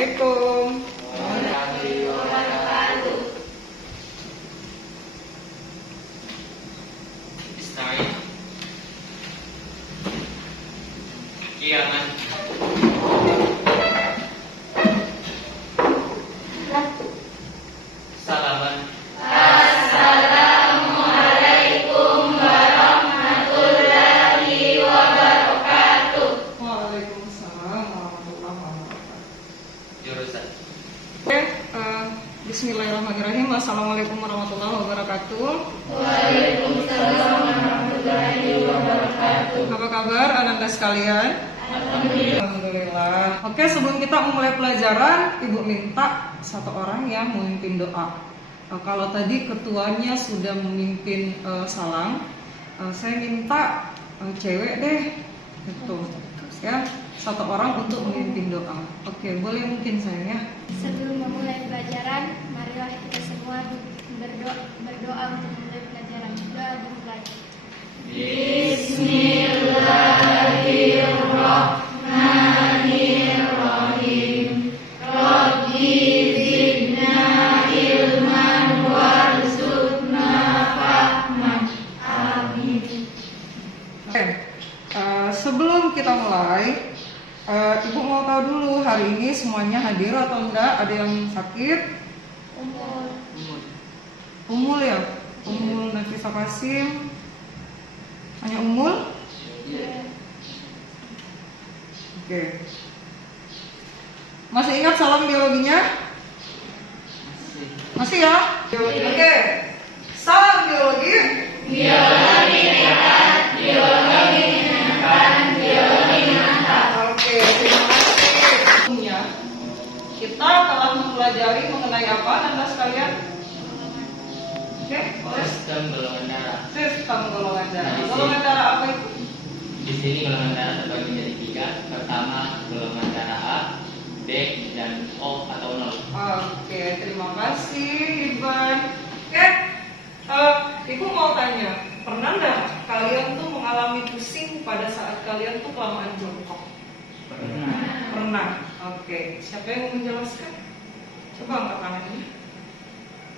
Assalamualaikum warahmatullahi wabarakatuh. Bismillah. Iya, Man. Salaman. Assalamualaikum warahmatullahi wabarakatuh. Waalaikumsalam warahmatullahi wabarakatuh. Jurusan. Oke, Bismillahirrahmanirrahim. Assalamualaikum warahmatullahi wabarakatuh. Waalaikumsalam warahmatullahi wabarakatuh. Apa kabar anak-anak sekalian? Alhamdulillah. Oke, sebelum kita memulai pelajaran, Ibu minta satu orang yang memimpin doa. Kalau tadi ketuanya sudah memimpin salam, saya minta cewek deh, gitu. Ya, satu orang untuk memimpin doa. Oke, boleh mungkin saya ya. Sebelum memulai pelajaran, marilah kita semua berdoa untuk memulai pelajaran. Doa dimulai. Bismillahirrahmanirrahim. Rabbi zidna ilman warzuqna fahman. Amin. Oke, sebelum kita mulai, Ibu mau tahu dulu hari ini semuanya hadir atau enggak? Ada yang sakit? Umul ya? Umul Nafisa Kasim. Hanya Umul? Oke. Masih ingat salam biologinya? Masih ya? Oke. Salam biologi. Biologi sehat, biologi menyenangkan, biologi mantap. Oke, terima kasih. Sebelumnya, kita telah mempelajari mengenai apa Anda sekalian? Oke, boleh. Sistem golongan darah. Sistem golongan darah. Golongan darah apa itu? Di sini golongan darah terbagi menjadi 3. Pertama, golongan darah A, B, dan O atau 0. Oke, terima kasih Iban. Oke, Ibu mau tanya, pernah nggak kalian tuh mengalami pusing pada saat kalian tuh kelamaan jongkok? Pernah. Pernah. Oke, siapa yang mau menjelaskan? Coba angkat tangannya.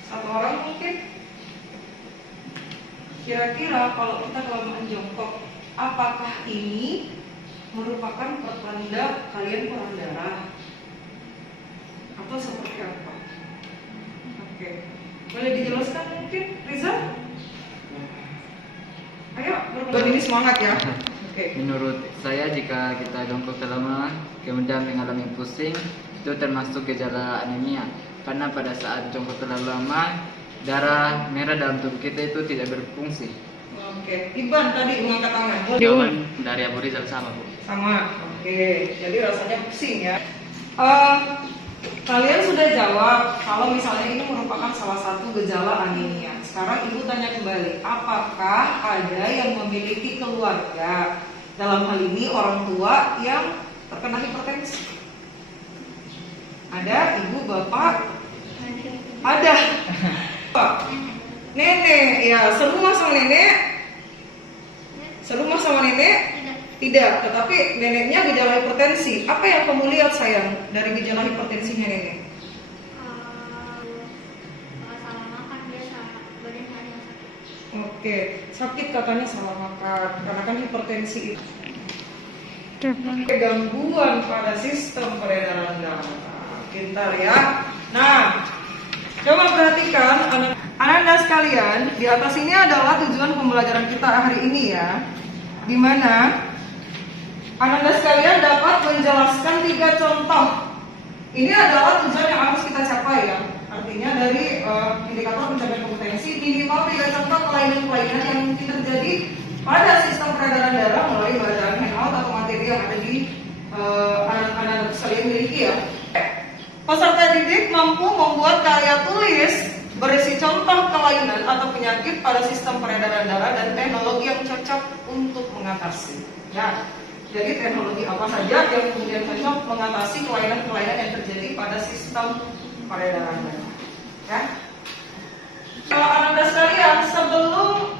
Satu orang mungkin. Kira-kira kalau kita kelamaan jongkok, apakah ini merupakan pertanda kalian kurang darah? Atau seperti apa? Oke, boleh dijelaskan mungkin, Rizal? Ayo, berdua ini semangat ya. Oke. Menurut saya, jika kita jongkok lama kemudian mengalami pusing, itu termasuk gejala anemia. Karena pada saat jongkok terlalu lama, darah merah dalam tubuh kita itu tidak berfungsi. Oke, Iban tadi mengangkat tangan. Jawaban dari Abu Rizal sama, Bu. Sama. Oke, jadi rasanya pusing ya. Kalian sudah jawab kalau misalnya ini merupakan salah satu gejala anemia. Sekarang Ibu tanya kembali, apakah ada yang memiliki keluarga, dalam hal ini orang tua yang terkena hipertensi? Ada, Ibu, Bapak? Ada. Nenek, ya serumah sama nenek? Serumah sama nenek? Tidak, tetapi neneknya gejala hipertensi. Apa yang kamu lihat sayang dari gejala hipertensinya nenek? Kalau salah makan biasa badan ada sakit. Oke, sakit katanya salah makan karena kan hipertensi itu gangguan pada sistem peredaran darah. Pintar ya. Nah, coba perhatikan anak-anak sekalian, di atas ini adalah tujuan pembelajaran kita hari ini ya, di mana anak-anak sekalian dapat menjelaskan 3 contoh. Ini adalah tujuan yang harus kita capai ya. Artinya dari indikator pencapaian kompetensi minimal 3 contoh kelainan-kelainan yang mungkin terjadi pada sistem peredaran darah melalui bacaan handout atau materi yang ada di anak-anak sekalian miliki ya. Peserta didik mampu membuat karya tulis berisi contoh kelainan atau penyakit pada sistem peredaran darah dan teknologi yang cocok untuk mengatasi. Ya, jadi teknologi apa saja yang kemudian cocok mengatasi kelainan-kelainan yang terjadi pada sistem peredaran darah. Ya. Kalau anak-anak sekalian, sebelum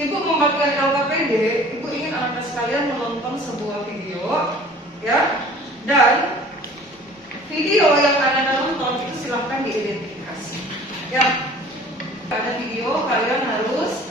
Ibu membagikan LKPD, Ibu ingin anak-anak sekalian menonton sebuah video, ya, dan video yang Anda nonton itu silahkan diidentifikasi. Ya, ada video kalian harus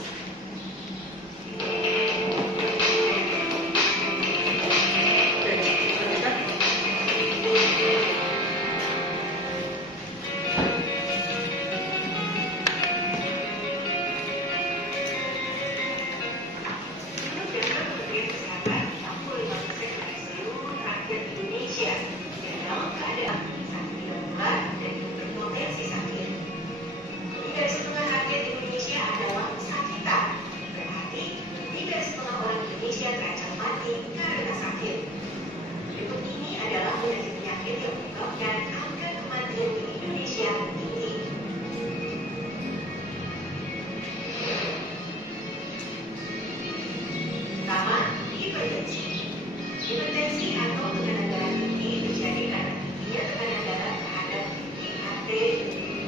hipertensi atau tekanan darah tinggi terjadi karena tingginya tekanan darah terhadap IHT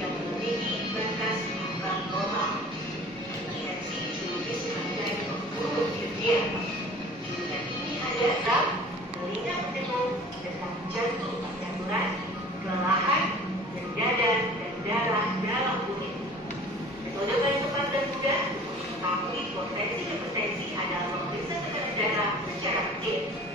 yang melebihi batas ambang normal. Hipertensi juga sebagai pembunuh dunia. Julukan ini adalah telinga berdengung, detak jantung berjaturan, kelelahan, mendadak dan darah dalam kulit. Metode paling tepat dan mudah untuk mengetahui potensi hipertensi adalah memeriksa tekanan darah secara rutin.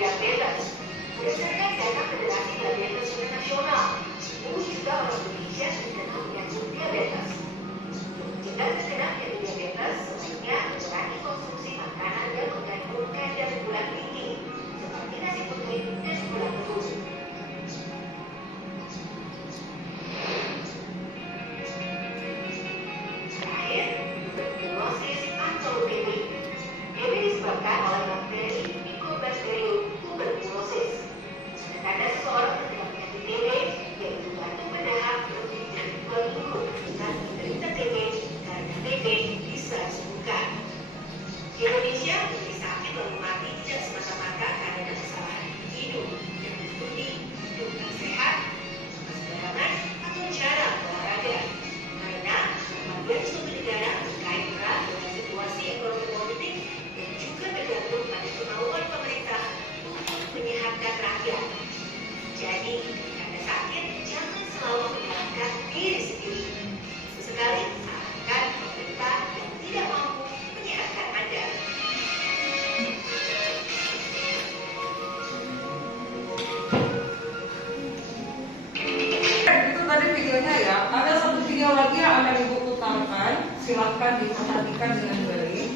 Diabetes. Berdasarkan data Federasi Diabetes Internasional, umumnya juga orang Indonesia terkena penyakit diabetes. Untuk mencegah terkena penyakit diabetes, sebaiknya mengurangi konsumsi makanan yang mengandung kadar gula tinggi, seperti nasi putih dan gula telur. Terakhir, tuberkulosis atau TB. TB disebabkan oleh bakteri Mycobacterium tuberculosis. Tanda seseorang terkena penyakit TB yaitu batuk berdahak lebih dari 2 minggu dan menderita TB karena TB bisa disembuhkan. Di Indonesia, menjadi sakit lalu mati tidak semata-mata karena kesalahan individu yang mengikuti hidup yang sehat, sembarangan atau cara olahraga. Karena kematian suatu negara berkait erat dengan situasi ekonomi politik dan juga tergantung pada kemauan pemerintah untuk menyehatkan rakyat. Jadi, ketika Anda sakit, jangan selalu menyalahkan diri sendiri. Sesekali, salahkan pemerintah yang tidak mampu menyehatkan Anda. itu tadi videonya ya. Ada satu video lagi yang akan Ibu putarkan. Silahkan diperhatikan dengan baik.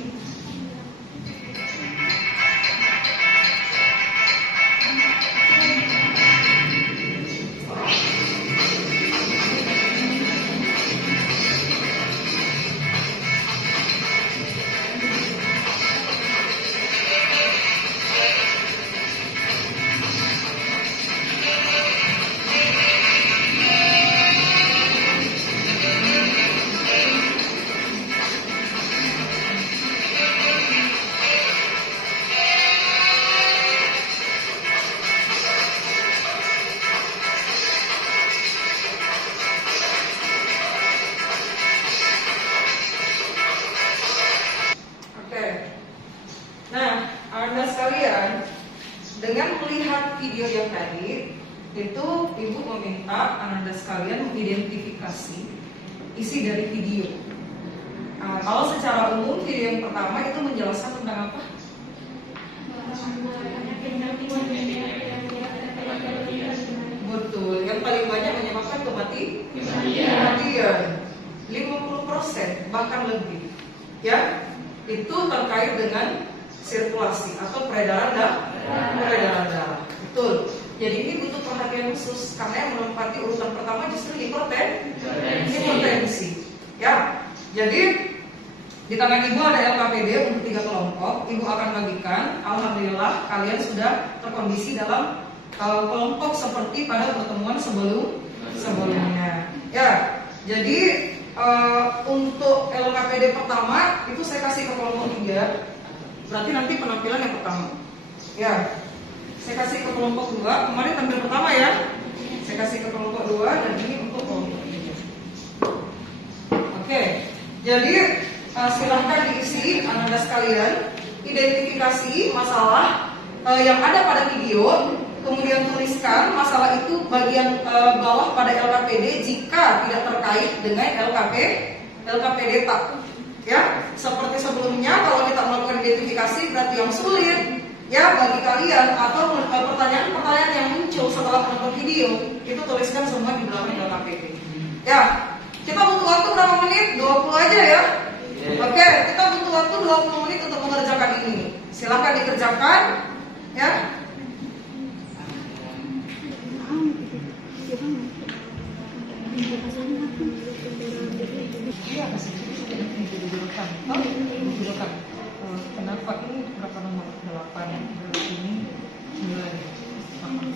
Nah, Anda sekalian, dengan melihat video yang tadi, itu Ibu meminta Anda sekalian mengidentifikasi isi dari video. Kalau secara umum video yang pertama itu menjelaskan tentang apa? Betul, yang paling banyak menyebabkan kematian. 50% 50% bahkan lebih. Ya, itu terkait dengan sirkulasi atau peredaran darah. Betul. Jadi ini butuh perhatian khusus karena yang menempati urutan pertama justru hipertensi. Ya, jadi di tangan ibu ada LKPD untuk 3 kelompok. Ibu akan bagikan. Alhamdulillah kalian sudah terkondisi dalam kelompok seperti pada pertemuan sebelumnya. Ya, jadi untuk LKPD pertama itu saya kasih ke kelompok 3. Berarti nanti penampilan yang pertama. Ya, saya kasih ke kelompok 2. Kemarin tampil pertama ya. Saya kasih ke kelompok 2 dan ini untuk kelompok 3. Oke, jadi silahkan diisi Anda sekalian, identifikasi masalah yang ada pada video, kemudian tuliskan masalah itu bagian bawah pada LKPD jika tidak terkait dengan LKPD tak. Ya, seperti sebelumnya kalau kita melakukan identifikasi berarti yang sulit ya bagi kalian atau pertanyaan-pertanyaan yang muncul setelah menonton video itu tuliskan semua di belakang LKPD. Ya, kita butuh waktu berapa menit? 20 aja ya. Oke, kita butuh waktu 20 menit untuk mengerjakan ini. Silahkan dikerjakan ya. Iya, didudukan. Kenapa ini berapa nomor? 8, ini 9.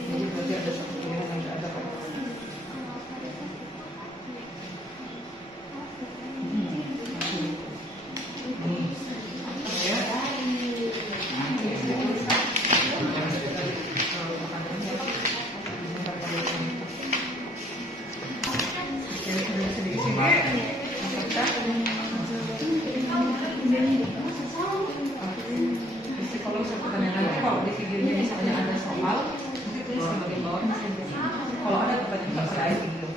Jadi berarti ada satu pilihan yang tidak ada kan? Kalau di videonya misalnya ada soal, nanti tulis di bagian bawah. Kalau ada pertanyaan terkait video.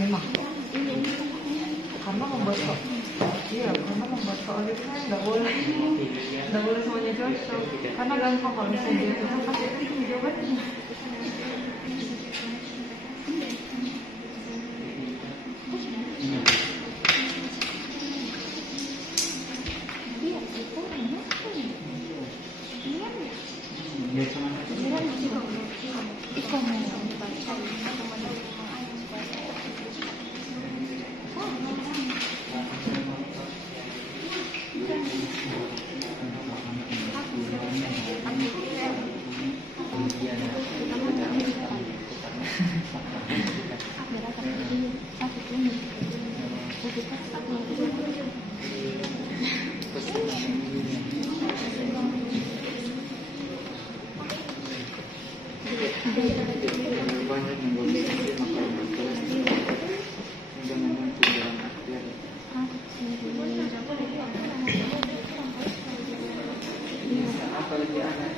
Memang. karena membuat soal itu kan nggak boleh semuanya cocok, karena gampang kalau misalnya dia cocok pasti itu jawabannya. Banyak yang belum bisa maka jangan nanti dalam akhir. Apa lagi anak?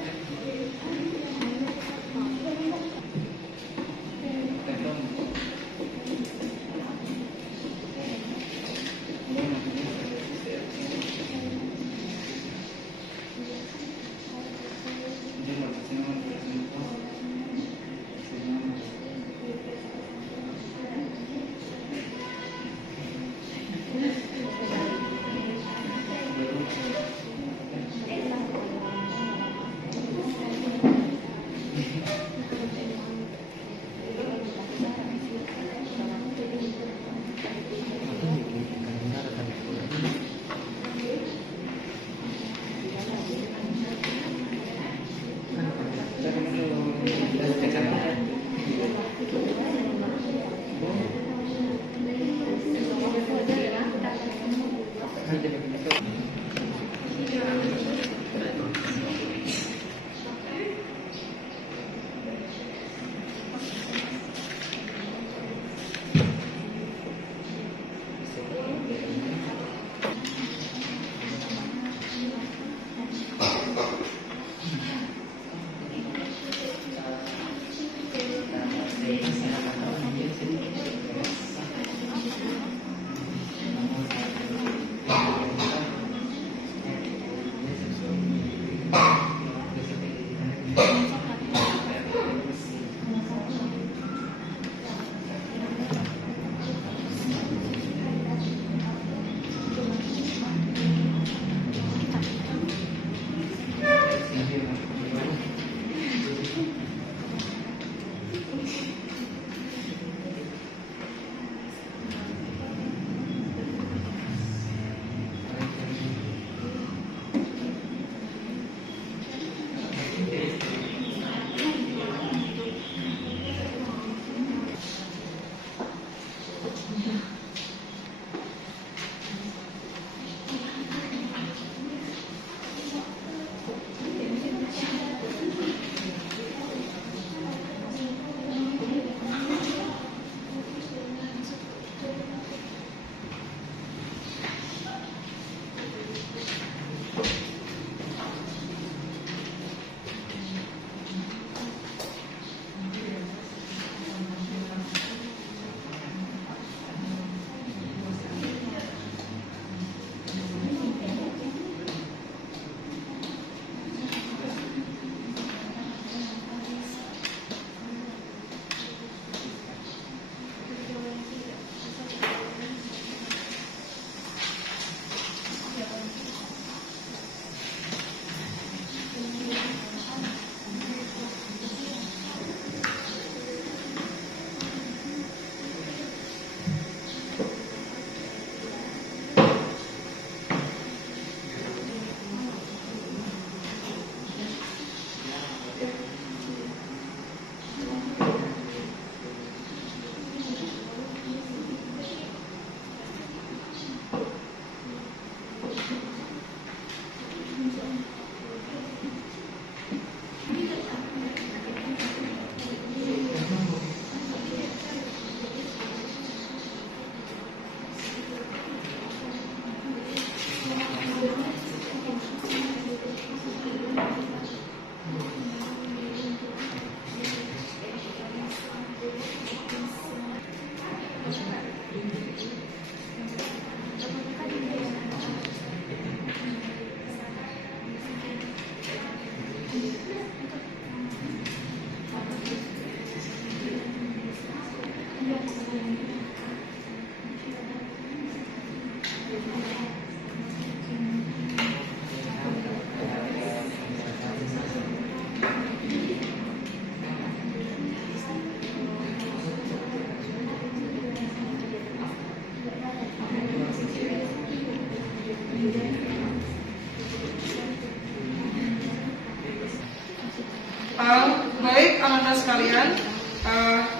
Baik, anak-anak sekalian,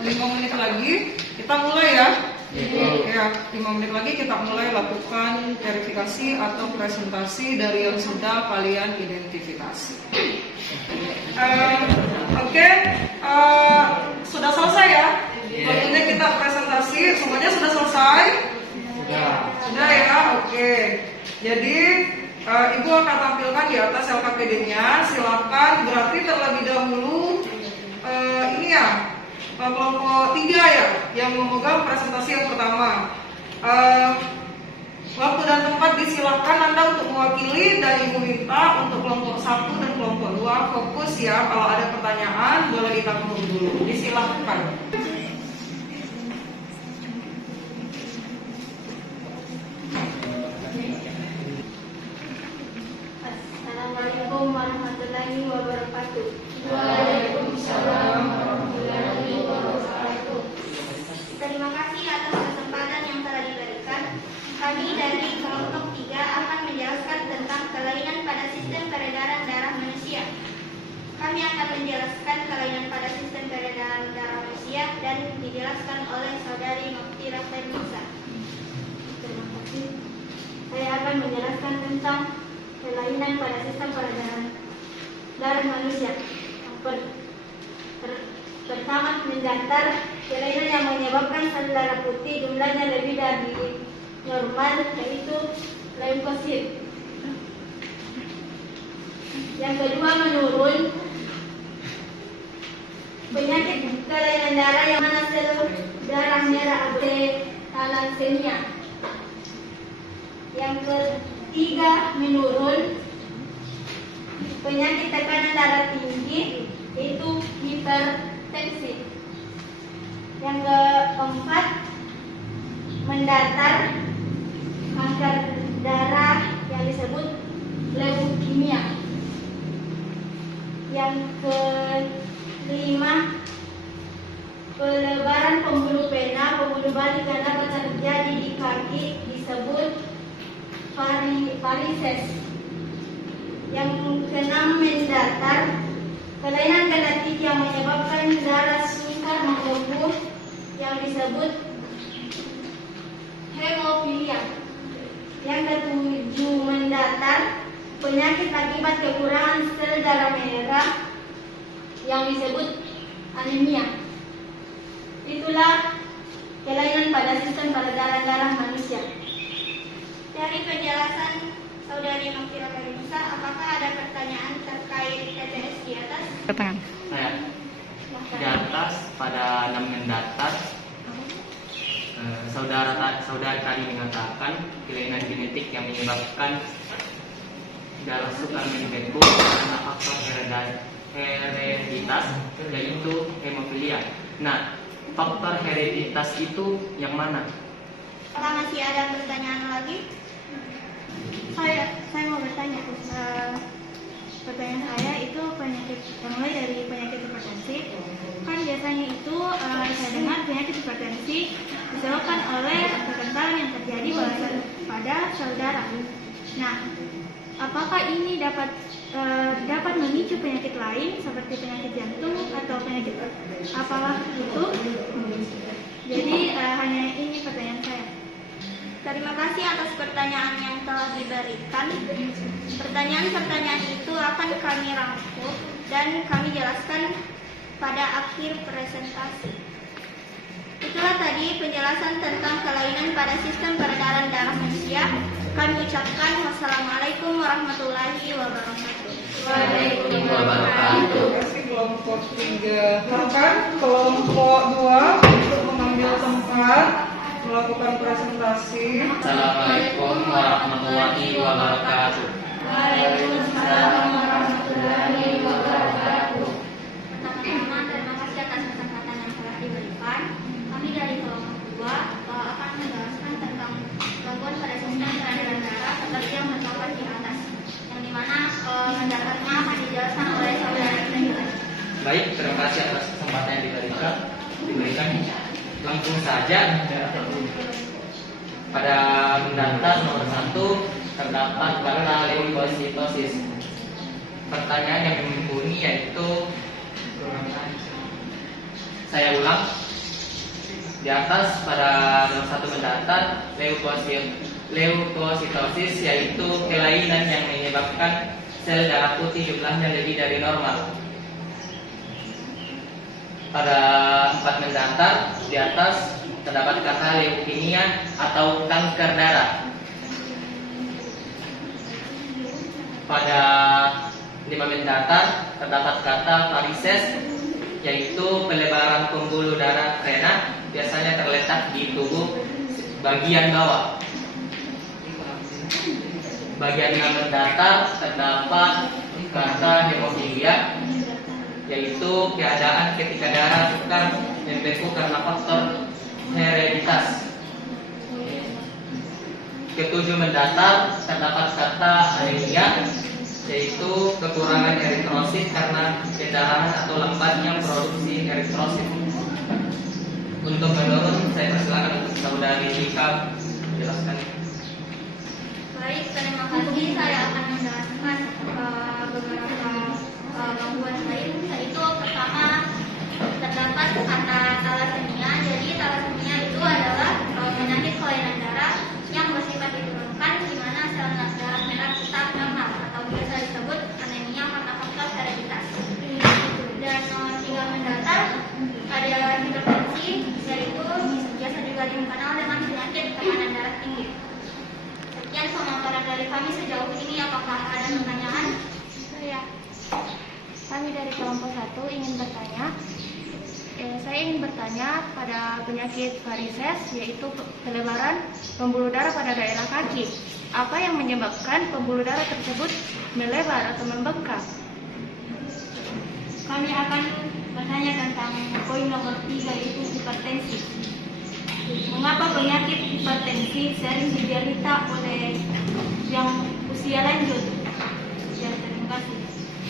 5 menit lagi kita mulai ya. Ya, 5 menit lagi kita mulai lakukan verifikasi atau presentasi dari yang sudah kalian identifikasi. Oke, sudah selesai ya. Waktunya kita presentasi, semuanya sudah selesai? Sudah ya, oke. Jadi Ibu akan tampilkan di atas LKPD-nya. Silakan berarti terlebih dahulu ini ya kelompok 3 ya yang memegang presentasi yang pertama. Waktu dan tempat disilakan Anda untuk mewakili, dan Ibu minta untuk kelompok 1 dan kelompok 2 fokus ya. Kalau ada pertanyaan boleh ditampung dulu. Disilakan. Assalamualaikum warahmatullahi wabarakatuh. Waalaikumsalam warahmatullahi wabarakatuh. Terima kasih atas kesempatan yang telah diberikan. Kami dari kelompok 3 akan menjelaskan tentang kelainan pada sistem peredaran darah manusia. Kami akan menjelaskan kelainan pada sistem peredaran darah manusia dan dijelaskan oleh saudari Muftira Fernisa. Terima kasih. Saya akan menjelaskan tentang kelainan pada sistem peredaran darah manusia. Pertama, mendaftar kelainan yang menyebabkan sel darah putih jumlahnya lebih dari normal, yaitu leukosit. Yang kedua, menurun penyakit kelainan darah yang mana sel darah merah atau thalassemia. Yang ketiga, menurun penyakit tekanan darah tinggi, yaitu hipertensi. Yang keempat, mendatar kanker darah yang disebut leukemia. Yang kelima, pelebaran pembuluh vena, pembuluh balik yang dapat terjadi di kaki disebut varises. Yang keenam, mendatar kelainan genetik yang menyebabkan darah sukar mengumpul yang disebut hemofilia. Yang ketujuh, mendatar penyakit akibat kekurangan sel darah merah yang disebut anemia. Itulah kelainan pada sistem peredaran darah manusia. Dari penjelasan Saudari Muftira Fernisa, apakah ada pertanyaan terkait TTS di atas? Saya di atas pada 6 mendatar, saudara tadi mengatakan kelainan genetik yang menyebabkan darah sukar membeku karena faktor hereditas, yaitu hemofilia. Nah, faktor hereditas itu yang mana? Apakah masih ada pertanyaan lagi? Saya mau bertanya. Pertanyaan saya itu penyakit yang mulai dari penyakit hipertensi. Kan biasanya itu saya dengar penyakit hipertensi disebabkan oleh kekentalan yang terjadi pada sel darah. Nah, apakah ini dapat memicu penyakit lain seperti penyakit jantung atau penyakit apalah itu? Jadi hanya ini pertanyaan saya. Terima kasih atas pertanyaan yang telah diberikan. Pertanyaan-pertanyaan itu akan kami rangkum dan kami jelaskan pada akhir presentasi. Itulah tadi penjelasan tentang kelainan pada sistem peredaran darah manusia. Kami ucapkan wassalamualaikum warahmatullahi wabarakatuh. Waalaikumsalam warahmatullahi Terima kasih kelompok 3. Silakan kelompok 2 untuk mengambil tempat melakukan presentasi. Assalamualaikum warahmatullahi wabarakatuh. Waalaikumsalam warahmatullahi wabarakatuh. Pertama-tama terima kasih atas kesempatan yang telah diberikan. Kami dari kasih atas kesempatan yang diberikan. Langsung saja pada mendaftar nomor 1 terdapat karena leukocytosis. Pertanyaan yang mumpuni yaitu, saya ulang, di atas pada nomor 1 mendaftar leukositosis yaitu kelainan yang menyebabkan sel darah putih jumlahnya lebih dari normal. Pada 4 mendaftar di atas terdapat kata leukemia atau kanker darah. Pada 5 mendaftar terdapat kata varises yaitu pelebaran pembuluh darah vena, biasanya terletak di tubuh bagian bawah. Bagian 6 mendaftar terdapat kata hemofilia yaitu keadaan ketika darah sukar membeku karena faktor hereditas. Ke-7 mendaftar terdapat kata anemia yaitu kekurangan eritrosit karena pendarahan atau lambatnya produksi eritrosit. Untuk menurun, saya persilakan untuk saudari Rika menjelaskan. Baik, terima kasih. Saya akan menjelaskan beberapa gangguan lain. Yaitu pertama, terdapat kata thalassemia. Jadi thalassemia itu adalah penyakit kelainan darah yang bersifat diturunkan di mana sel darah merah tetap normal atau biasa disebut anemia karena faktor hereditas. Dan nomor 3 mendaftar ada hipertensi, yaitu biasa juga dikenal dengan penyakit tekanan darah tinggi. Sekian pemaparan dari kami sejauh ini. Apakah ada pertanyaan? Ya. Kami dari kelompok 1 ingin bertanya. Saya ingin bertanya pada penyakit varises, yaitu pelebaran pembuluh darah pada daerah kaki. Apa yang menyebabkan pembuluh darah tersebut melebar atau membengkak? Kami akan bertanya tentang poin nomor 3, yaitu hipertensi. Mengapa penyakit hipertensi sering diderita oleh yang usia lanjut? Ya, terima kasih.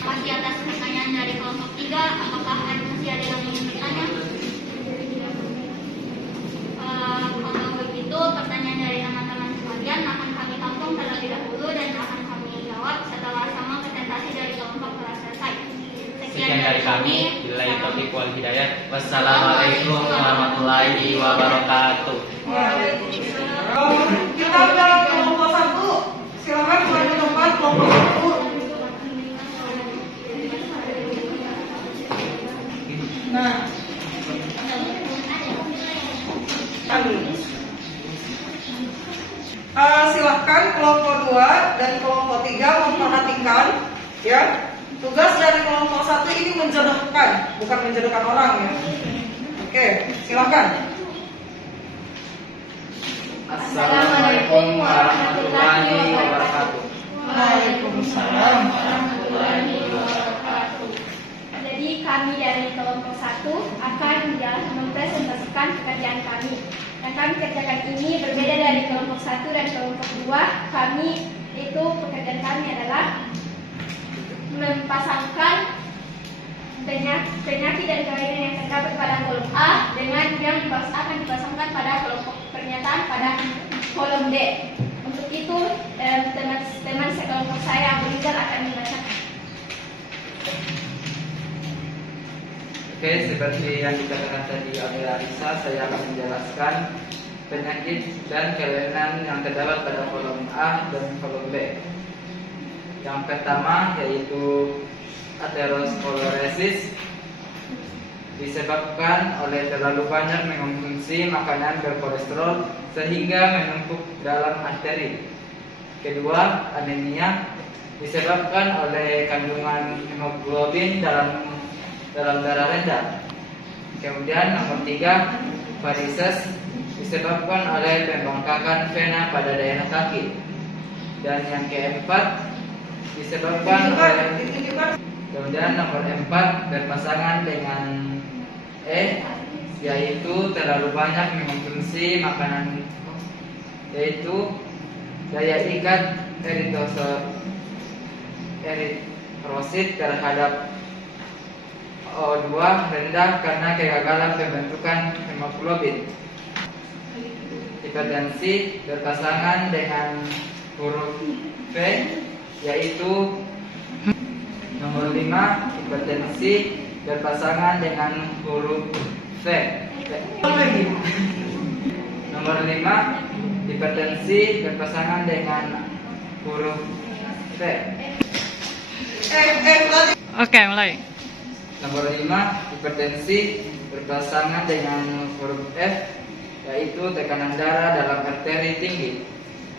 Masih atas pertanyaan dari kelompok 3, apakah masih ada yang ingin bertanya? Kalau begitu, pertanyaan dari teman-teman sekalian akan kami tampung terlebih dahulu dan akan kami jawab setelah sama presentasi dari kelompok telah selesai. Sekian dari kami. Billahi taufiq wal hidayah. Wassalamualaikum warahmatullahi wabarakatuh. Waalaikumsalam. Kita dalam kelompok 1, silakan maju tempat kelompok 1. Nah, silahkan kelompok 2 dan kelompok 3 memperhatikan, ya. Tugas dari kelompok 1 ini menjodohkan, bukan menjodohkan orang, ya. Oke, silahkan. Assalamualaikum warahmatullahi wabarakatuh. Waalaikumsalam. Jadi kami dari kelompok 1 akan mempresentasikan pekerjaan kami. Yang kami kerjakan ini berbeda dari kelompok 1 dan kelompok 2. Kami itu pekerjaan kami adalah mempasangkan penyakit dan kelainan yang terdapat pada kolom A dengan yang akan dipasangkan pada kelompok pernyataan pada kolom D. Untuk itu teman sekelompok saya Abu Rizal akan membacakan. Oke, seperti yang dikatakan tadi oleh Larissa, saya akan menjelaskan penyakit dan kelainan yang terdapat pada kolom A dan kolom B. Yang pertama yaitu aterosklerosis, disebabkan oleh terlalu banyak mengonsumsi makanan berkolesterol sehingga menumpuk dalam arteri. Kedua, anemia, disebabkan oleh kandungan hemoglobin dalam darah rendah. Kemudian nomor 3, varises, disebabkan oleh pembengkakan vena pada daerah kaki. Dan yang keempat, disebabkan oleh kemudian nomor 4 berpasangan dengan E, yaitu terlalu banyak mengonsumsi makanan, yaitu daya ikat eritrosit terhadap O2 rendah karena kegagalan pembentukan hemoglobin. Hipertensi berpasangan dengan huruf V, yaitu nomor 5. Hipertensi berpasangan dengan huruf V. Nomor 5. Hipertensi berpasangan dengan huruf V. Oke, mulai. Nomor 5. Hipertensi berpasangan dengan huruf F, yaitu tekanan darah dalam arteri tinggi.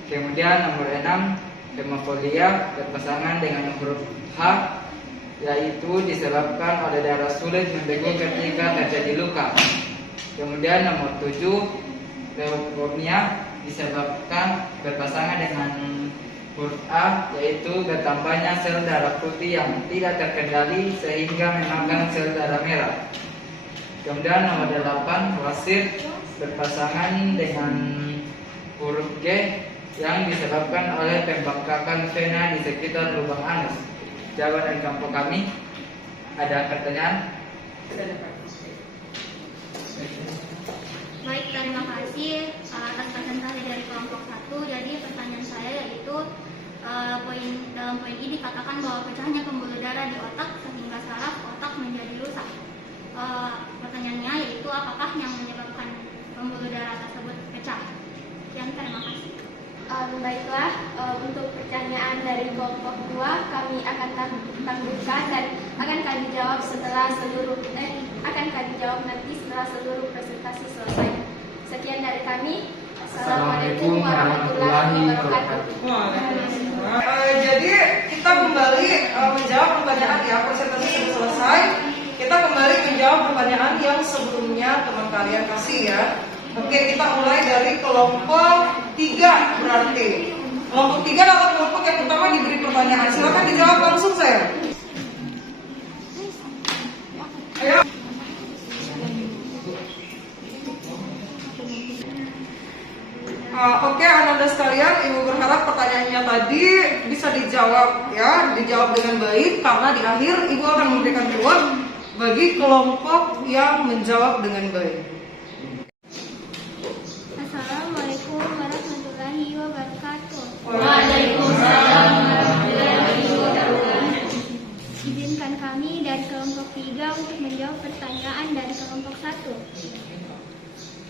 Kemudian nomor 6. Hemofilia berpasangan dengan huruf H, yaitu disebabkan oleh darah sulit membeku ketika terjadi luka. Kemudian nomor 7. Leukemia disebabkan berpasangan dengan huruf A, yaitu bertambahnya sel darah putih yang tidak terkendali sehingga memakan sel darah merah. Kemudian nomor 8. wasit berpasangan dengan huruf G, yang disebabkan oleh pembengkakan vena di sekitar lubang anus. Jawaban dari kelompok kami. Ada pertanyaan? Baik, terima kasih atas presentasi dari kelompok 1. Jadi pertanyaan saya yaitu dalam poin ini dikatakan bahwa pecahnya pembuluh darah di otak sehingga saraf otak menjadi rusak. Pertanyaannya yaitu apakah yang menyebabkan pembuluh darah tersebut pecah? Sekian, terima kasih. Baiklah, untuk pertanyaan dari kelompok 2 kami akan tangguhkan dan akan kami jawab nanti setelah seluruh presentasi selesai. Sekian dari kami. Assalamualaikum warahmatullahi wabarakatuh. Jadi kita kembali menjawab pertanyaan ya, presentasi sudah selesai. Kita kembali menjawab pertanyaan yang sebelumnya teman kalian kasih ya. Oke, kita mulai dari kelompok 3 berarti. Kelompok 3 adalah kelompok yang pertama diberi pertanyaan. Silakan dijawab langsung saya. Ayo. Oke, anak-anak sekalian, Ibu berharap pertanyaannya tadi bisa dijawab ya, dijawab dengan baik karena di akhir Ibu akan memberikan reward bagi kelompok yang menjawab dengan baik. Assalamualaikum warahmatullahi wabarakatuh. Waalaikumsalam warahmatullahi wabarakatuh. Izinkan kami dari kelompok 3 untuk menjawab pertanyaan dari kelompok 1.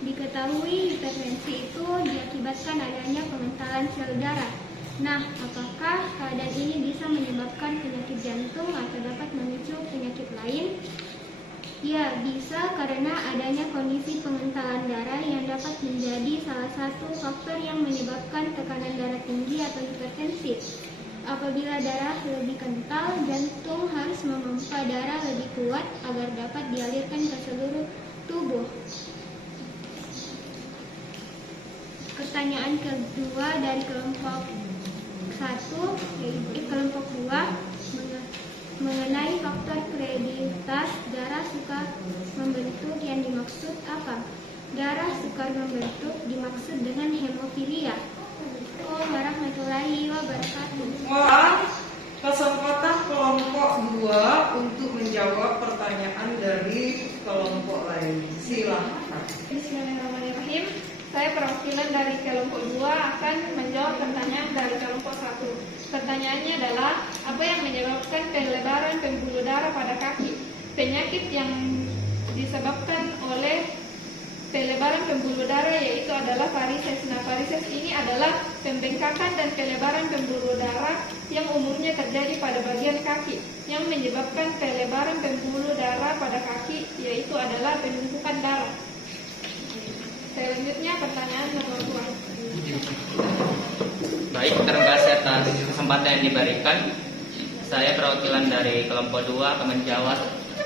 Diketahui hipertensi itu diakibatkan adanya pengentalan sel darah. Nah, apakah keadaan ini bisa menyebabkan penyakit jantung atau dapat memicu penyakit lain? Ya, bisa karena adanya kondisi pengentalan darah yang dapat menjadi salah satu faktor yang menyebabkan tekanan darah tinggi atau hipertensi. Apabila darah lebih kental, jantung harus memompa darah lebih kuat agar dapat dialirkan ke seluruh tubuh. Pertanyaan kedua dari kelompok 1, yaitu kelompok 2, mengenai faktor hereditas darah sukar membentuk yang dimaksud apa? Darah sukar membentuk dimaksud dengan hemofilia. Assalamualaikum warahmatullahi wabarakatuh. Mohon kesempatan kelompok 2 untuk menjawab pertanyaan dari kelompok lain. Silakan. Bismillahirrahmanirrahim. Saya perwakilan dari kelompok 2 akan menjawab pertanyaan dari kelompok 1. Pertanyaannya adalah, apa yang menyebabkan pelebaran pembuluh darah pada kaki? Penyakit yang disebabkan oleh pelebaran pembuluh darah yaitu adalah varises. Nah, varises ini adalah pembengkakan dan pelebaran pembuluh darah yang umumnya terjadi pada bagian kaki. Yang menyebabkan pelebaran pembuluh darah pada kaki yaitu adalah penumpukan darah. Selanjutnya pertanyaan nomor 2. Baik, terima kasih atas kesempatan yang diberikan. Saya perwakilan dari kelompok 2 akan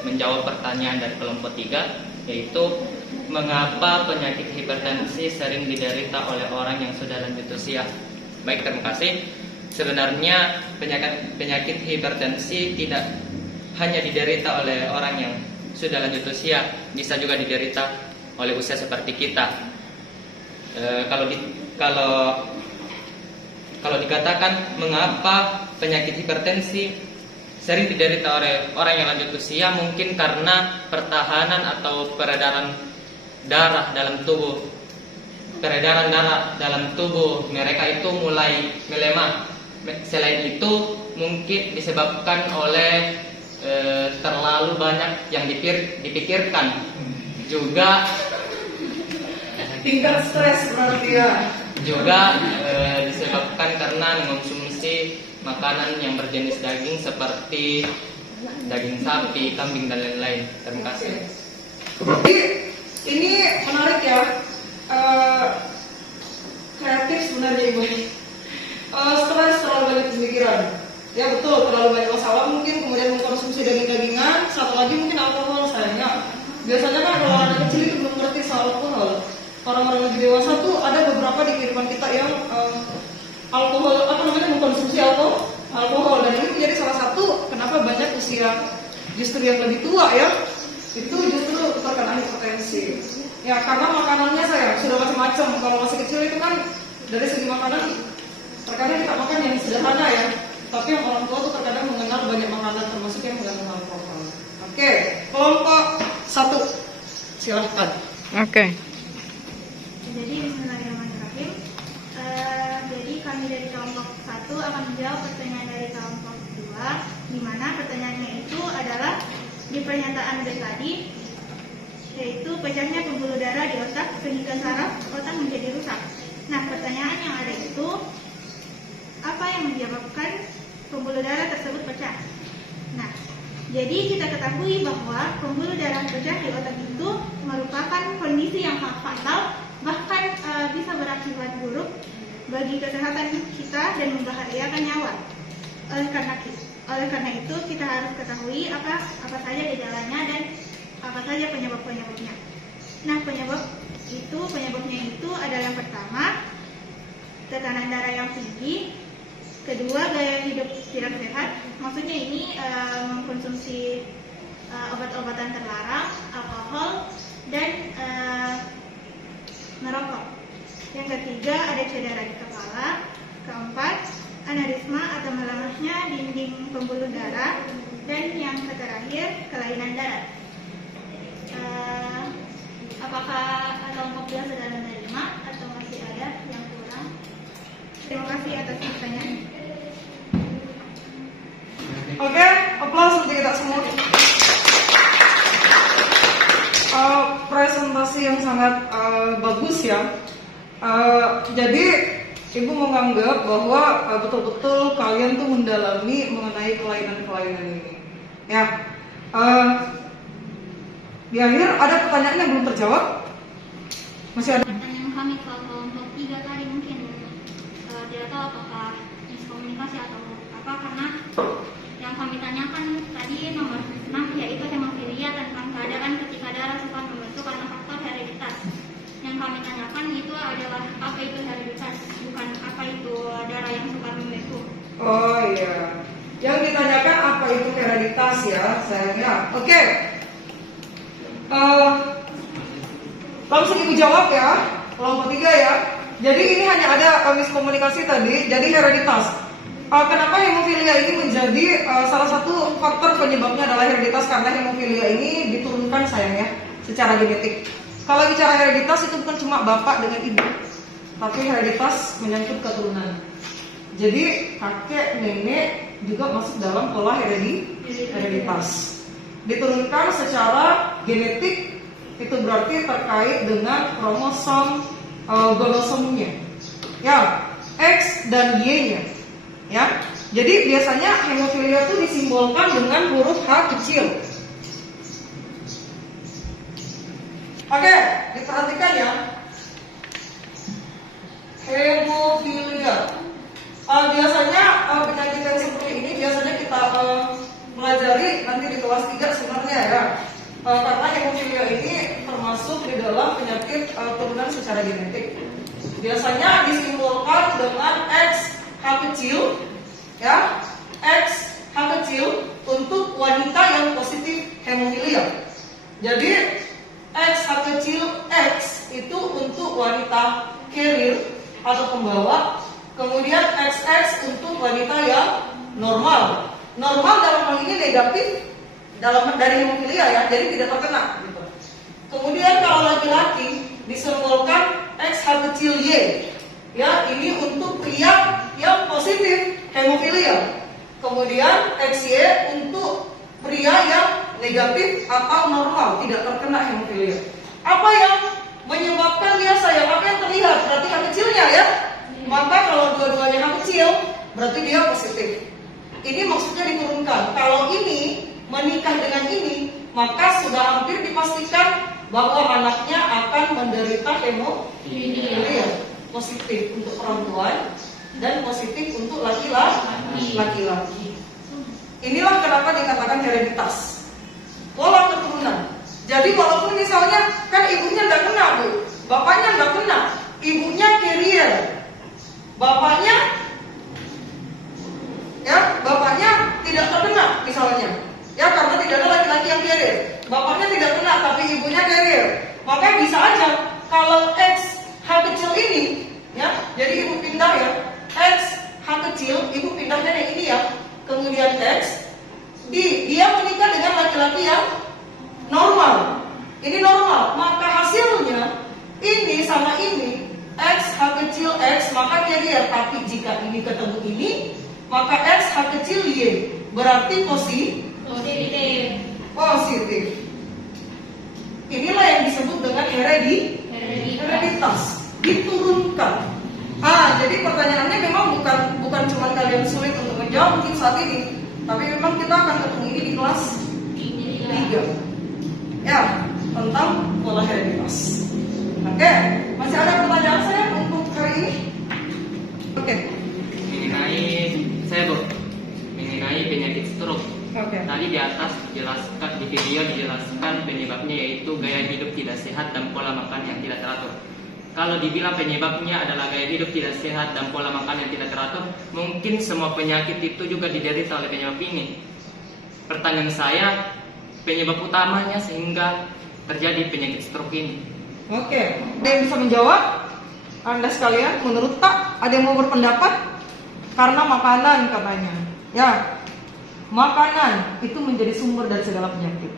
menjawab pertanyaan dari kelompok 3, yaitu mengapa penyakit hipertensi sering diderita oleh orang yang sudah lanjut usia. Baik, terima kasih. Sebenarnya penyakit hipertensi tidak hanya diderita oleh orang yang sudah lanjut usia, bisa juga diderita oleh usia seperti kita. Kalau dikatakan mengapa penyakit hipertensi sering diderita oleh orang yang lanjut usia mungkin karena pertahanan atau peredaran darah dalam tubuh mereka itu mulai melemah. Selain itu mungkin disebabkan oleh terlalu banyak yang dipikirkan, juga tingkat stres berarti ya. Juga disebabkan karena mengonsumsi makanan yang berjenis daging seperti daging sapi, kambing dan lain-lain. Terima kasih. Jadi ini menarik ya, kreatif sebenarnya Ibu. Stres, terlalu banyak pemikiran. Ya betul, terlalu banyak masalah mungkin, kemudian mengkonsumsi daging-dagingan, satu lagi mungkin alkohol sayangnya. Biasanya kan kalau anak kecil itu belum ngerti soal alkohol. Orang-orang lebih dewasa tuh ada beberapa di kehidupan kita yang mengkonsumsi alkohol, dan ini menjadi salah satu kenapa banyak usia justru yang lebih tua ya itu justru terkena hipertensi ya, karena makanannya sudah macam-macam. Kalau masih kecil itu kan dari segi makanan terkadang kita makan yang sederhana ya, tapi yang orang tua tuh terkadang mengenal banyak makanan termasuk yang mengandung alkohol. Oke, kelompok 1 silahkan. Oke. Jadi bismillahirrahmanirrahim. Jadi kami dari kelompok 1 akan menjawab pertanyaan dari kelompok 2, di mana pertanyaannya itu adalah di pernyataan B tadi, yaitu pecahnya pembuluh darah di otak sehingga saraf otak menjadi rusak. Nah, pertanyaan yang ada itu, apa yang menyebabkan pembuluh darah tersebut pecah? Nah, jadi kita ketahui bahwa pembuluh darah pecah di otak itu merupakan kondisi yang fatal, bahkan bisa berakibat buruk bagi kesehatan kita dan membahayakan nyawa. Oleh karena itu kita harus ketahui apa saja gejalanya dan apa saja penyebabnya. Nah, penyebabnya itu adalah yang pertama, tekanan darah yang tinggi, kedua gaya hidup tidak sehat, maksudnya ini mengkonsumsi obat-obatan terlarang, alkohol, dan merokok. Yang ketiga ada cedera di kepala, keempat aneurisma atau melemahnya dinding pembuluh darah, dan yang terakhir kelainan darah. Apakah kelompok 2 sudah menerima atau masih ada yang kurang? Terima kasih atas pertanyaannya. Oke, aplaus untuk kita semua. Presentasi yang sangat bagus ya. Jadi Ibu menganggap bahwa betul-betul kalian tuh mendalami mengenai kelainan-kelainan ini. Ya, di akhir ada pertanyaan yang belum terjawab. Masih ada. Pertanyaan kami ke kelompok 3 tadi mungkin tidak tahu apakah miskomunikasi atau apa, karena yang kami tanyakan tadi nomor 6 yaitu hemofilia tentang keadaan ketika darah sukar membentuk karena faktor hereditas. Yang kami tanyakan itu adalah apa itu hereditas, bukan apa itu darah yang sukar membentuk. Oh iya, yang ditanyakan apa itu hereditas ya sayangnya. Oke. Langsung Ibu jawab ya, kelompok 3 ya. Jadi ini hanya ada miskomunikasi tadi, jadi hereditas. Kenapa hemofilia ini menjadi salah satu faktor penyebabnya adalah hereditas, karena hemofilia ini diturunkan sayangnya secara genetik. Kalau bicara hereditas itu bukan cuma bapak dengan ibu, tapi hereditas menyangkut keturunan. Jadi kakek, nenek juga masuk dalam pola hereditas. Diturunkan secara genetik, itu berarti terkait dengan kromosomnya, ya, X dan Y-nya, ya. Jadi biasanya hemofilia itu disimbolkan dengan huruf H kecil. Oke, diperhatikan ya. Hemofilia. Biasanya penyakit yang seperti ini biasanya kita pelajari nanti di kelas 3 sebenarnya ya. Karena hemofilia ini termasuk di dalam penyakit turunan secara genetik. Biasanya disimbolkan dengan X H kecil, ya, X H kecil untuk wanita yang positif hemofilia. Jadi X H kecil X itu untuk wanita carrier atau pembawa, kemudian XX untuk wanita yang normal. normal dalam hal ini negatif dari hemofilia ya, jadi tidak terkena gitu. Kemudian kalau laki-laki disimbolkan XH kecil Y. Ya, ini untuk pria yang positif hemofilia. Kemudian XY untuk pria yang negatif atau normal, tidak terkena hemofilia. Apa yang menyebabkan dia sayang? Apa yang terlihat? Berarti H kecilnya ya. Maka kalau dua-duanya H kecil, berarti dia positif. Ini maksudnya diturunkan. Kalau ini menikah dengan ini, maka sudah hampir dipastikan bahwa anaknya akan menderita hemofilia. Positif untuk perempuan dan positif untuk laki-laki. Inilah kenapa dikatakan hereditas, pola keturunan. Jadi walaupun misalnya kan ibunya nggak kena bu, bapaknya nggak kena, ibunya carrier, bapaknya tidak terkena misalnya, ya karena tidak ada laki-laki yang carrier, bapaknya tidak kena tapi ibunya carrier, maka bisa aja kalau X H kecil ini, ya, jadi ibu pindah ya, X H kecil, ibu pindahnya yang ini ya, kemudian X, dia menikah dengan laki-laki yang normal, ini normal, maka hasilnya ini sama ini, X H kecil X, maka carrier, tapi jika ini ketemu ini, maka X H kecil Y, berarti positif. Inilah yang disebut dengan hereditas, diturunkan. Jadi pertanyaannya memang bukan cuma kalian sulit untuk menjawab mungkin saat ini, tapi memang kita akan ketemu ini di kelas 3. Ya, tentang pola hereditas. Oke, masih ada pertanyaan saya untuk hari ini? Oke. Mengenai penyakit stroke. Oke. Tadi di atas di video dijelaskan penyebabnya yaitu gaya hidup tidak sehat dan pola makan yang tidak teratur. Kalau dibilang penyebabnya adalah gaya hidup tidak sehat dan pola makan yang tidak teratur, mungkin semua penyakit itu juga diderita oleh penyebab ini. Pertanyaan saya, penyebab utamanya sehingga terjadi penyakit stroke ini. Oke, ada yang bisa menjawab? Anda sekalian, menurut tak ada yang mau berpendapat? Karena makanan katanya. Ya, makanan itu menjadi sumber dari segala penyakit.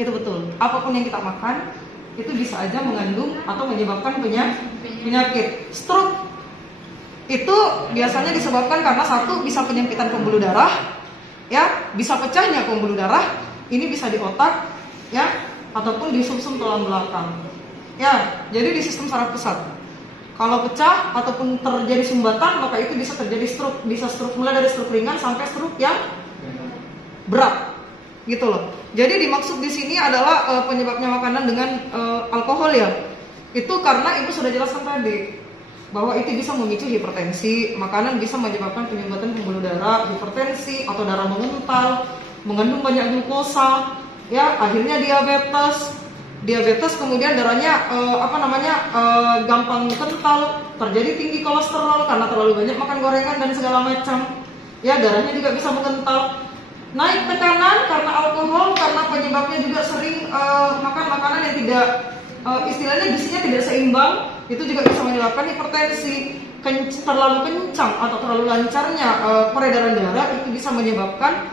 Itu betul. Apapun yang kita makan itu bisa aja mengandung atau menyebabkan penyakit. Stroke itu biasanya disebabkan karena satu, bisa penyempitan pembuluh darah, ya, bisa pecahnya pembuluh darah. Ini bisa di otak, ya, ataupun di sumsum tulang belakang. Ya, jadi di sistem saraf pusat. Kalau pecah ataupun terjadi sumbatan, maka itu bisa terjadi stroke. Bisa stroke mulai dari stroke ringan sampai stroke yang berat, gitu loh. Jadi dimaksud di sini adalah penyebabnya makanan dengan alkohol ya. Itu karena ibu sudah jelaskan tadi bahwa itu bisa memicu hipertensi. Makanan bisa menyebabkan penyumbatan pembuluh darah, hipertensi atau darah mengental, mengandung banyak glukosa, ya, akhirnya diabetes, kemudian darahnya gampang kental, terjadi tinggi kolesterol karena terlalu banyak makan gorengan dan segala macam. Ya, darahnya juga bisa mengental. Naik tekanan karena alkohol, karena penyebabnya juga sering makan makanan yang tidak istilahnya gizinya tidak seimbang, itu juga bisa menyebabkan hipertensi. Terlalu kencang atau terlalu lancarnya peredaran darah itu bisa menyebabkan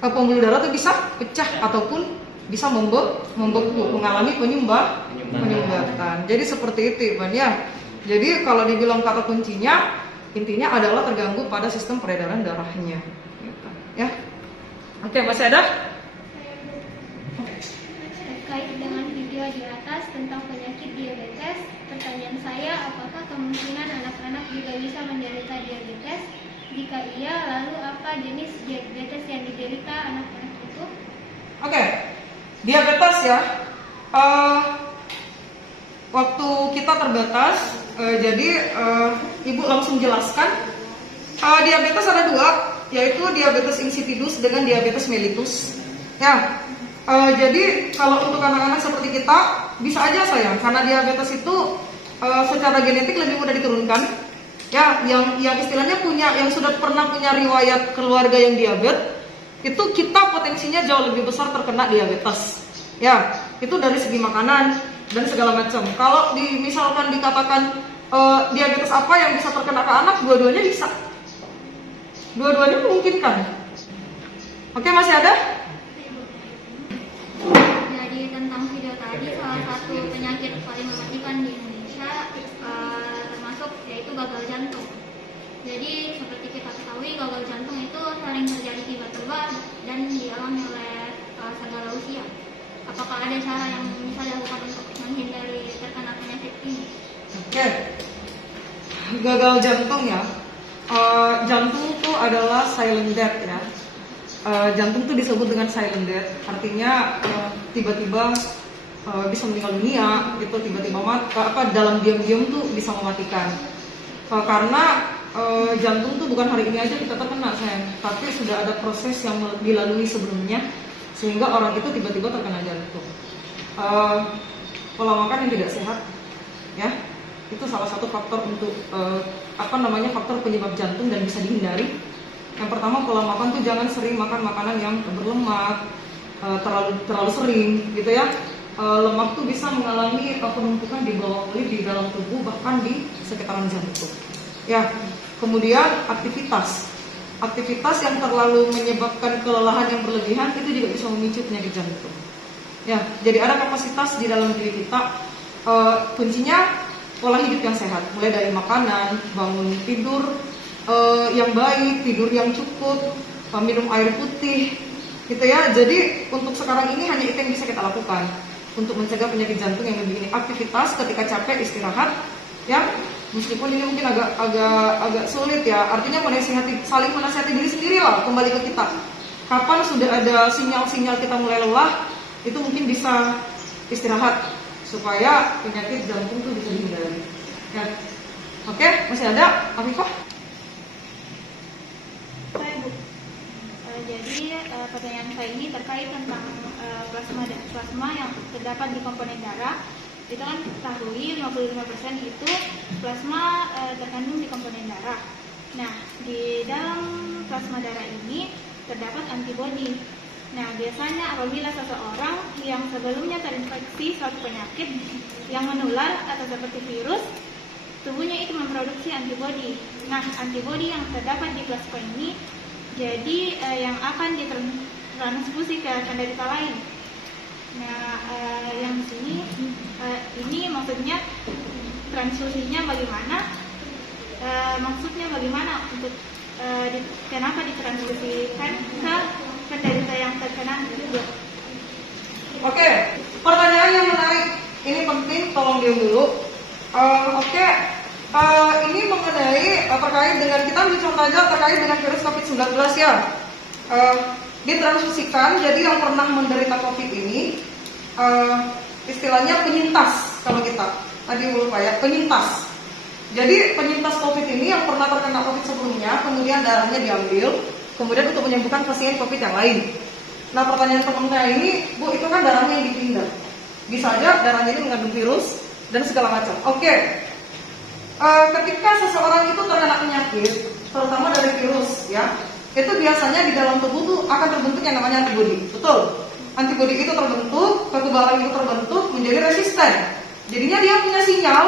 pembuluh darah itu bisa pecah ataupun bisa membeku, mengalami penyumbatan. Jadi seperti itu, Iban ya. Jadi kalau dibilang kata kuncinya, intinya adalah terganggu pada sistem peredaran darahnya. Ya, oke, masih ada? Terkait dengan video di atas tentang penyakit diabetes, pertanyaan saya, apakah kemungkinan anak-anak juga bisa menderita diabetes? Jika iya, lalu apa jenis diabetes yang diderita anak-anak itu? Oke, diabetes ya. Waktu kita terbatas, jadi ibu langsung jelaskan. Diabetes ada dua, yaitu diabetes insipidus dengan diabetes mellitus. Ya, jadi kalau untuk anak-anak seperti kita bisa aja sayang, karena diabetes itu secara genetik lebih mudah diturunkan. Ya, yang istilahnya yang sudah pernah punya riwayat keluarga yang diabetes, itu kita potensinya jauh lebih besar terkena diabetes. Ya, itu dari segi makanan dan segala macam. Kalau misalkan dikatakan diabetes apa yang bisa terkena ke anak, dua-duanya bisa. Dua-duanya memungkinkan. Oke, masih ada? Jadi tentang video tadi, salah satu penyakit paling mematikan di Indonesia termasuk yaitu gagal jantung. Jadi seperti kita ketahui, gagal jantung itu sering terjadi tiba-tiba dan dialami oleh segala usia. Apakah ada cara yang bisa dilakukan untuk menghindari terkena penyakit ini? Oke. Gagal jantung ya. Jantung itu adalah silent death ya. Jantung itu disebut dengan silent death, artinya tiba-tiba bisa meninggal dunia, gitu, tiba-tiba dalam diam-diam tuh bisa mematikan. Karena jantung tuh bukan hari ini aja kita terkena, sayang, tapi sudah ada proses yang dilalui sebelumnya sehingga orang itu tiba-tiba terkena jantung. Pola makan yang tidak sehat, ya, itu salah satu faktor untuk faktor penyebab jantung dan bisa dihindari. Yang pertama, pola makan tuh jangan sering makan makanan yang berlemak, terlalu sering, gitu ya. Lemak tuh bisa mengalami penumpukan di bawah kulit, di dalam tubuh, bahkan di sekitaran jantung. Ya, kemudian aktivitas yang terlalu menyebabkan kelelahan yang berlebihan itu juga bisa memicu penyakit jantung. Ya, jadi ada kapasitas di dalam diri kita. Kuncinya pola hidup yang sehat, mulai dari makanan, bangun tidur yang baik, tidur yang cukup, minum air putih, gitu ya. Jadi untuk sekarang ini hanya itu yang bisa kita lakukan untuk mencegah penyakit jantung yang lebih ini. Aktivitas, ketika capek istirahat, ya. Meskipun ini mungkin agak sulit ya. Artinya saling menasihati diri sendiri lah, kembali ke kita. Kapan sudah ada sinyal-sinyal kita mulai lelah, itu mungkin bisa istirahat supaya penyakit jantung itu bisa dihindari. Ya. Oke, masih ada Afifah? Saya Bu. Jadi pertanyaan saya ini terkait tentang plasma yang terdapat di komponen darah. Kita kan ketahui 55% itu plasma terkandung di komponen darah. Nah, di dalam plasma darah ini terdapat antibodi. Nah, biasanya apabila seseorang yang sebelumnya terinfeksi suatu penyakit yang menular atau seperti virus, tubuhnya itu memproduksi antibodi. Nah, antibodi yang terdapat di plasma ini jadi yang akan ditransfusi ke penderita lain. Nah, yang di sini ini maksudnya transfusinya bagaimana? Maksudnya bagaimana untuk kenapa ditransfusikan ke penderita yang terkena juga? Oke, pertanyaan yang menarik. Ini penting, tolong diam dulu. Ini mengenai terkait dengan, kita ambil contoh aja terkait dengan virus COVID-19 ya. Ditransfusikan, jadi yang pernah menderita COVID ini istilahnya penyintas. Kalau kita tadi lupa ya, penyintas. Jadi penyintas COVID ini yang pernah terkena COVID sebelumnya, kemudian darahnya diambil, kemudian untuk menyembuhkan pasien COVID yang lain. Nah, pertanyaan teman saya ini, Bu, itu kan darahnya yang dipindah. Bisa aja darahnya ini mengandung virus dan segala macam. Ketika seseorang itu terkena penyakit, terutama dari virus, ya, itu biasanya di dalam tubuh tuh akan terbentuk yang namanya antibodi. Betul? Antibodi itu terbentuk, kekebalan itu terbentuk menjadi resisten. Jadinya dia punya sinyal,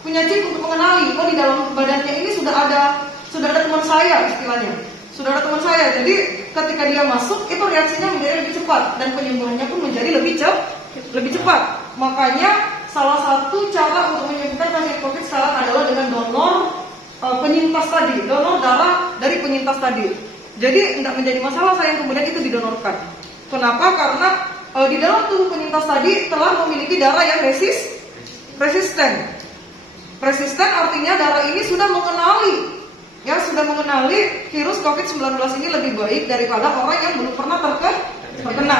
punya chip untuk mengenali, oh di dalam badannya ini sudah ada teman saya istilahnya. Sudah ada teman saya. Jadi ketika dia masuk, itu reaksinya menjadi lebih cepat dan penyembuhannya pun menjadi lebih cepat. Makanya salah satu cara untuk menyembuhkan pasien COVID sekarang adalah dengan donor penyintas tadi, donor darah dari penyintas tadi. Jadi tidak menjadi masalah saya kemudian itu didonorkan. Kenapa? Karena di dalam tubuh penyintas tadi telah memiliki darah yang resisten. Resisten artinya darah ini sudah mengenali virus COVID-19 ini lebih baik daripada orang yang belum pernah terkena.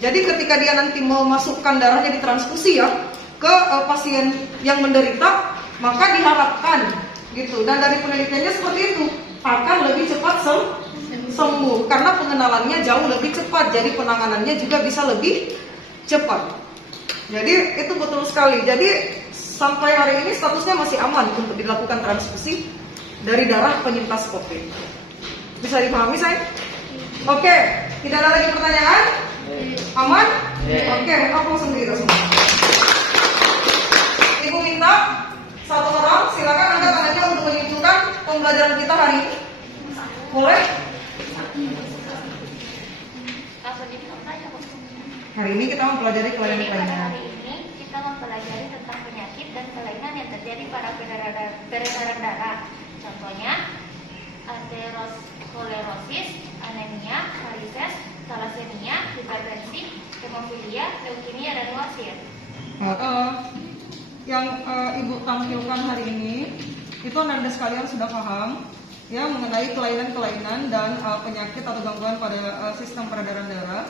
Jadi ketika dia nanti memasukkan darahnya ditransfusi ya ke pasien yang menderita, maka diharapkan gitu. Dan dari penelitiannya seperti itu, akan lebih cepat sembuh karena pengenalannya jauh lebih cepat, jadi penanganannya juga bisa lebih cepat. Jadi itu betul sekali. Jadi sampai hari ini statusnya masih aman untuk dilakukan transfusi dari darah penyintas COVID. Bisa dipahami, sayang? Oke, tidak ada lagi pertanyaan? Aman? Oke, aku sendiri semua. Ibu minta satu orang, silakan angkat tangannya untuk menunjukkan pembelajaran kita hari ini. Boleh? Langsung jadi tanya, Bu. Hari ini kita mempelajari Jadi pada kelainan-kelainan. hari ini kita mempelajari tentang penyakit dan kelainan yang terjadi pada peredaran darah. Contohnya aterosklerosis, anemia, varises, thalassemia, hipertensi, hemofilia, leukemia, dan wasir. Yang Ibu tampilkan hari ini itu Anda sekalian sudah paham ya mengenai kelainan-kelainan dan penyakit atau gangguan pada sistem peredaran darah.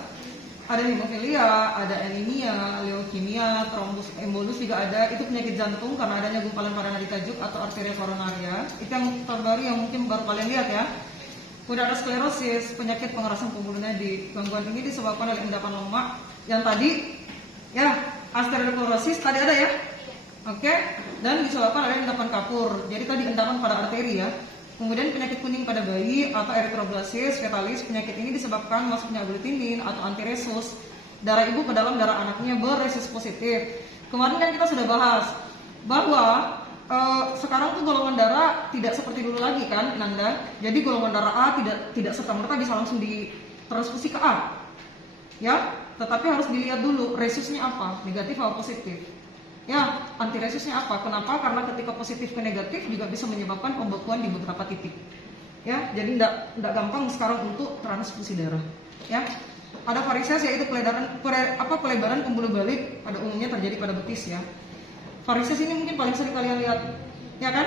Ada hemofilia, ada anemia, leukemia, trombus embolus juga ada. Itu penyakit jantung karena adanya gumpalan pada nadi tajuk atau arteria koronaria. Itu yang terbaru yang mungkin baru kalian lihat ya. Kemudian ada sklerosis, penyakit pengerasan pembuluh nadi. Gangguan ini disebabkan oleh endapan lemak yang tadi ya, arteriosklerosis tadi ada ya. Oke, dan disebabkan oleh endapan kapur. Jadi tadi endapan pada arteri ya. Kemudian penyakit kuning pada bayi atau erythroblasis fetalis, penyakit ini disebabkan masuknya agglutinin atau antiresus darah ibu ke dalam darah anaknya beresus positif. Kemarin kan kita sudah bahas bahwa sekarang tuh golongan darah tidak seperti dulu lagi kan, Nanda. Jadi golongan darah A tidak serta-merta bisa langsung ditransfusi ke A. Ya, tetapi harus dilihat dulu resusnya apa, negatif atau positif. Ya, antiresusnya apa? Kenapa? Karena ketika positif ke negatif juga bisa menyebabkan pembekuan di beberapa titik. Ya, jadi tidak gampang sekarang untuk transfusi darah. Ya, ada varises yaitu pelebaran pembuluh balik pada umumnya terjadi pada betis ya. Varises ini mungkin paling sering kalian lihat, ya kan?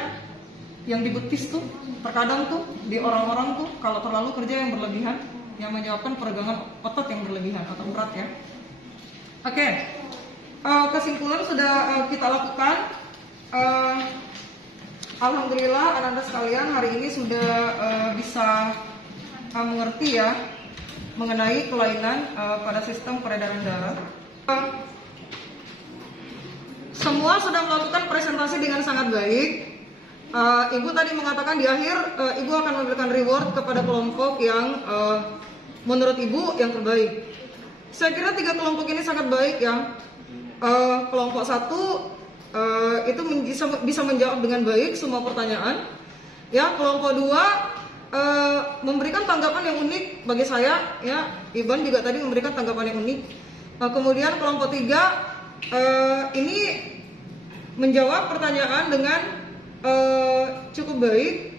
Yang di betis tuh, terkadang tuh di orang-orang tuh kalau terlalu kerja yang berlebihan, yang menyebabkan peregangan otot yang berlebihan atau berat ya. Oke. Kesimpulan sudah kita lakukan. Alhamdulillah anak-anak sekalian hari ini sudah bisa mengerti ya mengenai kelainan pada sistem peredaran darah. Semua sudah melakukan presentasi dengan sangat baik. Ibu tadi mengatakan di akhir Ibu akan memberikan reward kepada kelompok yang menurut Ibu yang terbaik. Saya kira 3 kelompok ini sangat baik ya. Kelompok 1 itu bisa menjawab dengan baik semua pertanyaan. Ya, kelompok 2 memberikan tanggapan yang unik bagi saya. Ya, Iban juga tadi memberikan tanggapan yang unik. Kemudian kelompok 3 ini menjawab pertanyaan dengan cukup baik.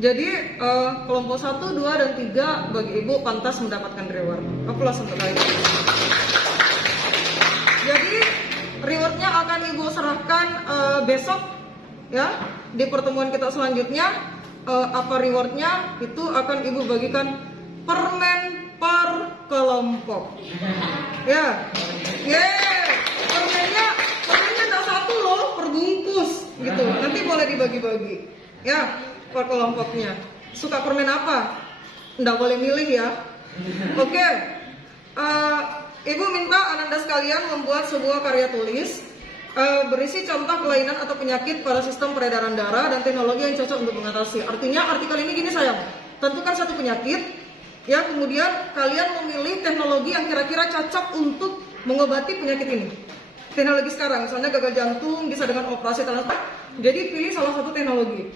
Jadi kelompok 1, 2, dan 3 bagi Ibu pantas mendapatkan reward. Aplaus untuk kalian. Jadi rewardnya akan Ibu serahkan besok ya di pertemuan kita selanjutnya. Apa rewardnya itu akan Ibu bagikan permen per kelompok. Ya, permennya tak satu loh, perbungkus gitu. Nanti boleh dibagi-bagi ya per kelompoknya. Suka permen apa? Nggak boleh milih ya. Oke. Ibu minta Ananda sekalian membuat sebuah karya tulis berisi contoh kelainan atau penyakit pada sistem peredaran darah dan teknologi yang cocok untuk mengatasi. Artinya artikel ini gini sayang, tentukan satu penyakit, ya kemudian kalian memilih teknologi yang kira-kira cocok untuk mengobati penyakit ini. Teknologi sekarang, misalnya gagal jantung bisa dengan operasi transplant. Jadi pilih salah satu teknologi.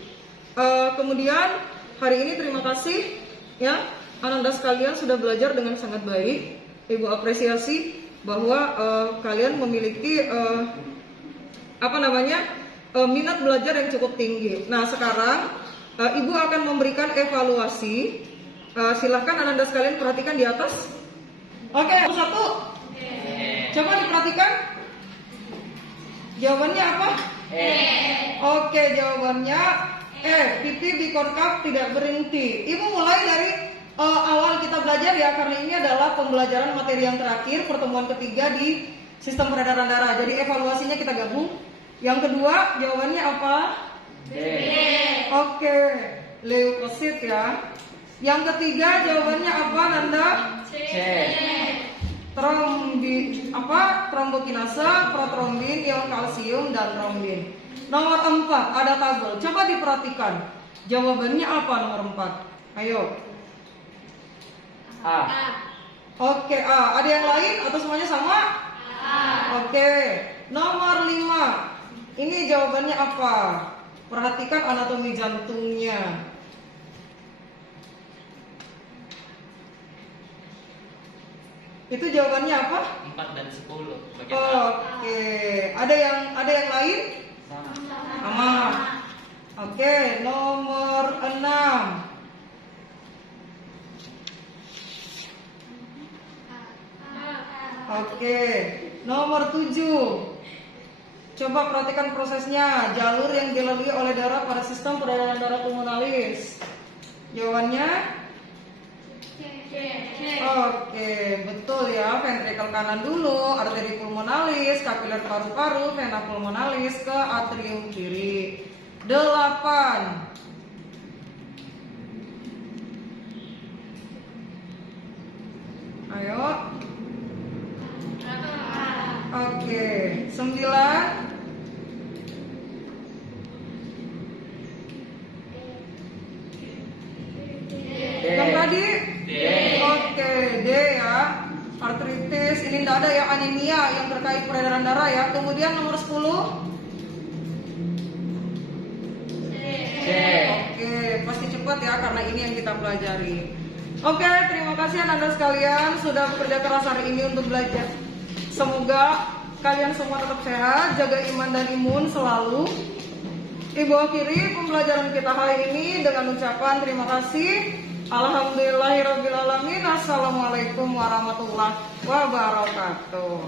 Kemudian hari ini terima kasih, ya Ananda sekalian sudah belajar dengan sangat baik. Ibu apresiasi bahwa kalian memiliki minat belajar yang cukup tinggi. Nah sekarang Ibu akan memberikan evaluasi. Silahkan Ananda sekalian perhatikan di atas. Oke, satu. Coba diperhatikan. Jawabannya apa? Oke, jawabannya pipi bikonkav tidak berhenti. Ibu mulai dari awal kita belajar ya, karena ini adalah pembelajaran materi yang terakhir, pertemuan ketiga di sistem peredaran darah. Jadi evaluasinya kita gabung. Yang kedua, jawabannya apa? Oke, leukosit ya. Yang ketiga, jawabannya apa, Nanda? Trombokinase, protrombin, ion kalsium, dan trombin. Nomor 4, ada tabel. Coba diperhatikan. Jawabannya apa nomor 4? Ayo. A. Oke, A. Ada yang lain atau semuanya sama? A. Oke. Nomor 5. Ini jawabannya apa? Perhatikan anatomi jantungnya. Itu jawabannya apa? 4 dan 10. Oke. Ada yang lain? Sama. Oke, nomor 6. Oke, nomor 7. Coba perhatikan prosesnya. Jalur yang dilalui oleh darah pada sistem peredaran darah pulmonalis. Jawabannya? Oke, betul ya. Ventrikel kanan dulu, arteri pulmonalis, kapiler paru-paru, vena pulmonalis ke atrium kiri. 8. Ayo. Oke, 9. Yang tadi? D. Oke, D ya. Artritis, ini tidak ada ya anemia yang terkait peredaran darah ya. Kemudian nomor 10. C. Oke, pasti cepat ya karena ini yang kita pelajari. Oke, terima kasih Anda sekalian sudah bekerja keras hari ini untuk belajar. Semoga kalian semua tetap sehat, jaga iman dan imun selalu. Ibu akhiri pembelajaran kita hari ini dengan ucapan terima kasih. Alhamdulillahirrabbilalamin. Assalamualaikum warahmatullahi wabarakatuh.